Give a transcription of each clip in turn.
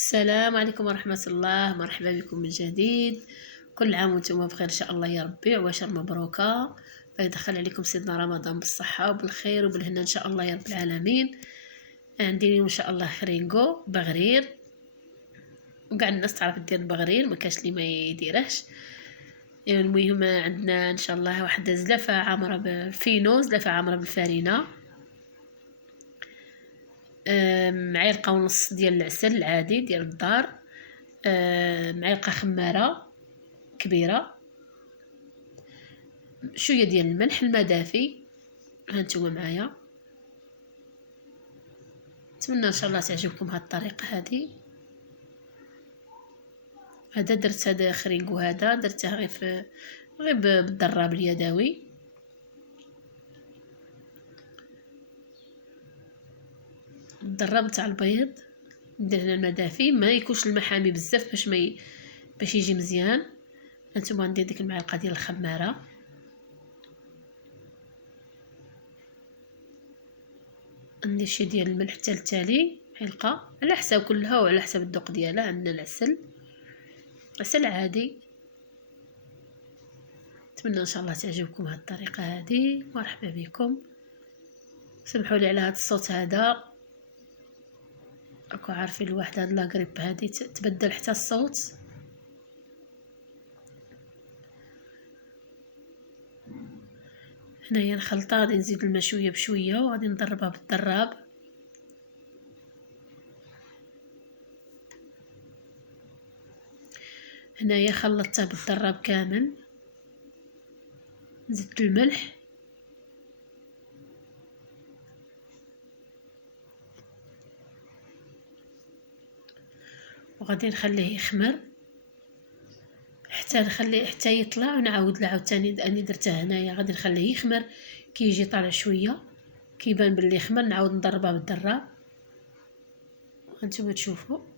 السلام عليكم ورحمة الله. مرحبا بكم من جديد. كل عام وانتم بخير ان شاء الله يا ربي، وعشر مبروكة. فيدخل عليكم سيدنا رمضان بالصحة وبالخير وبالهنا ان شاء الله يا رب العالمين. عندي اليوم ان شاء الله خرينكو بغرير، وكاع الناس تعرف دير البغرير، ما كاش اللي ما يديرهش. المهم عندنا ان شاء الله واحد زلافة عامرة بالفينو، زلافة عامرة بالفارينة، معلقة ونص ديال العسل العادي ديال الدار، معلقة خمارة كبيرة، شويه ديال الملح، الماء دافي. هانتوما معايا. نتمنى ان شاء الله تعجبكم هاد الطريقه هذه. هذا درت هذا خرينكو، هذا درته غير بالضراب اليدوي. الضراب تاع البيض ندير هنا الماء دافي، ما يكونش الماء حامي بزاف باش يجي مزيان. هانتوما ندير ديك المعلقه ديال الخماره، ندير شي ديال الملح حتى التالي معلقه على حساب كلها وعلى حساب الذوق ديالها. عندنا العسل، عسل عادي. نتمنى ان شاء الله تعجبكم هاد الطريقه هذه. مرحبا بكم. سمحوا لي على هاد الصوت هذا، راكو عارفين الواحد هاد لاغريب هادي تبدل حتى الصوت. هنايا الخلطه غادي نزيد الماء شويه بشويه وغادي نضربها بالضراب. هنايا خلطتها بالضراب كامل، زدت الملح وغادي نخليه يخمر حتى يطلع، ونعاود عاوتاني اني درته هنايا. غادي نخليه يخمر، كي يجي طالع شويه كيبان باللي خمر نعاود نضربها بالضراب. هانتوما تشوفوا.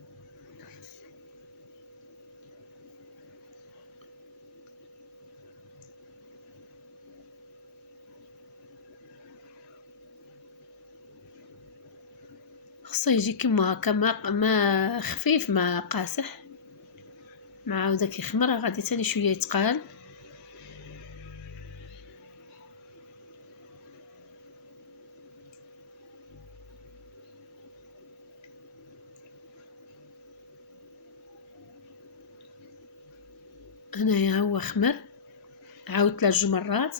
خصو يجي كيما هكا، ما خفيف ما قاصح، مع عاوده كيخمر غادي تاني شويه يتقال. هنايا هو خمر، عاود 3 مرات.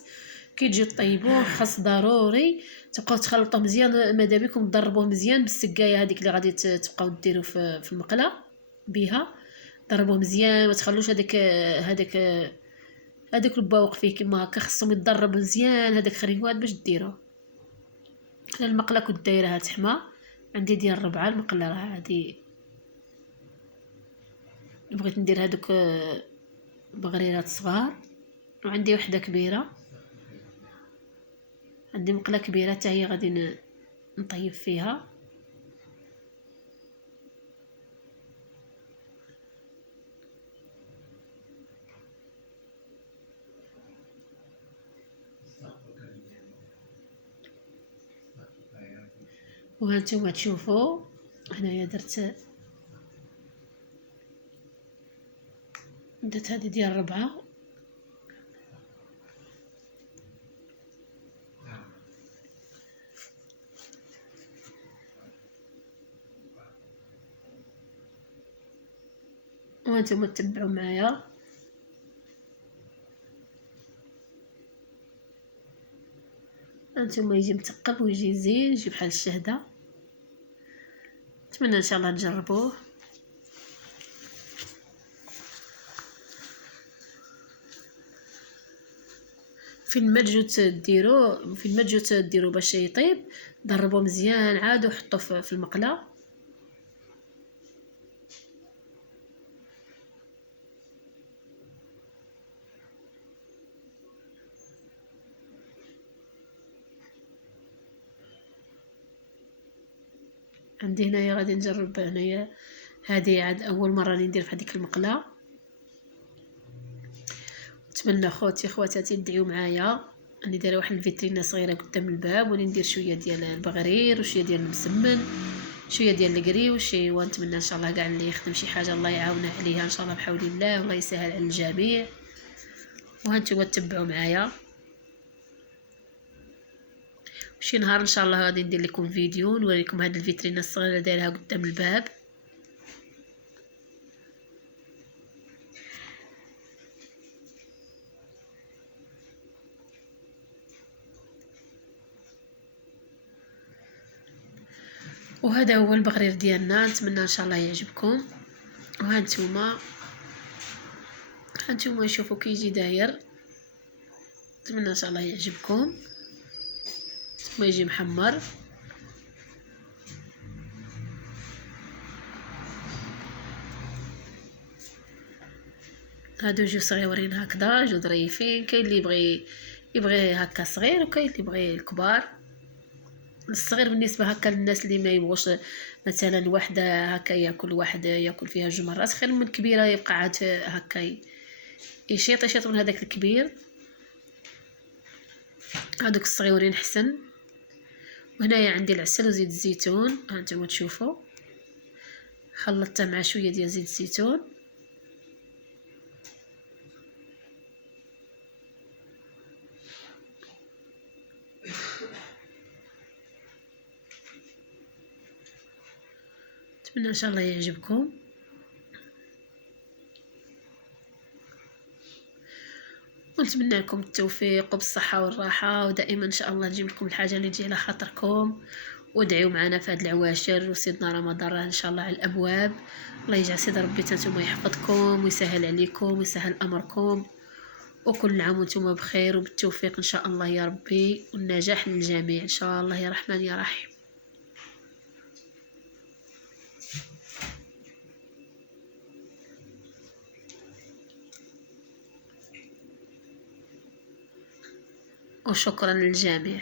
كي تجي طيبوه خاص ضروري تبقاو تخلطوه مزيان، ماذا بكم تضربوه مزيان بالسكايه هذيك اللي غادي تبقاو ديروا في المقله بها. ضربوه مزيان، ما تخلوش هذاك البواق فيه كيما هكا، خصهم يتضرب مزيان هذاك خريوات باش ديروه. انا المقله كنت دايرها تحمى، عندي ديال 4 المقله راه عادي. بغيت ندير هذوك بغريرات صغار، وعندي وحده كبيره، عندي مقله كبيره حتى هي غادي نطيب فيها. وهانتوما تشوفوا هنايا درت هذه ديال 4. وانتم تتبعوا معايا. انتم يجي مثقب ويجي زين، يجي بحال الشهده. نتمنى ان شاء الله تجربوه. فين ما تجو تديروا باش يطيب، ضربوه مزيان عاد وحطوه في المقله. عندي هنايا غادي نجرب هنايا، هذه عاد اول مره ندير في هذيك المقله. نتمنى خواتاتي تدعيو معايا. راني دايره واحد الفيترينا صغيره قدام الباب، وني ندير شويه ديال البغرير وشويه ديال المسمن، شويه ديال القريوش. ونتمنى ان شاء الله كاع اللي يخدم شي حاجه الله يعاونه عليها ان شاء الله بحول الله، والله يسهل على الجميع. وهانتوما تبعوا معايا، شي نهار ان شاء الله غادي ندير لكم فيديو نوريكم هاد الفيترينا الصغيره دايرها قدام الباب. وهذا هو البغرير ديالنا، نتمنى ان شاء الله يعجبكم. وهانتوما شوفوا كيجي داير، نتمنى ان شاء الله يعجبكم. ثم يجي محمر. هادو جو صغيورين هكذا، جو ظريفين. كاين اللي يبغي هكا صغير، وكاين اللي يبغي الكبار. الصغير بالنسبه هكا للناس اللي ما يبغوش مثلا واحده هكا ياكل، واحد ياكل فيها جوج مرات، خير من كبيره يبقى عاد هكا يشيط من هذاك الكبير. هادوك الصغيورين حسن. وهنايا عندي العسل وزيت الزيتون، هانتوما تشوفوا خلطتها مع شويه ديال زيت الزيتون. نتمنى ان شاء الله يعجبكم. ونتمنى لكم التوفيق وبالصحه والراحه، ودائما ان شاء الله نجيب لكم الحاجه اللي تجي على خاطركم. وادعيوا معنا في هاد العواشر، وسيدنا رمضان ان شاء الله على الابواب. الله يجعل سيد ربي نتوما يحفظكم ويسهل عليكم ويسهل امركم، وكل عام وانتم بخير وبالتوفيق ان شاء الله يا ربي، والنجاح للجميع ان شاء الله يا رحمن يا رحيم. وشكرا للجميع.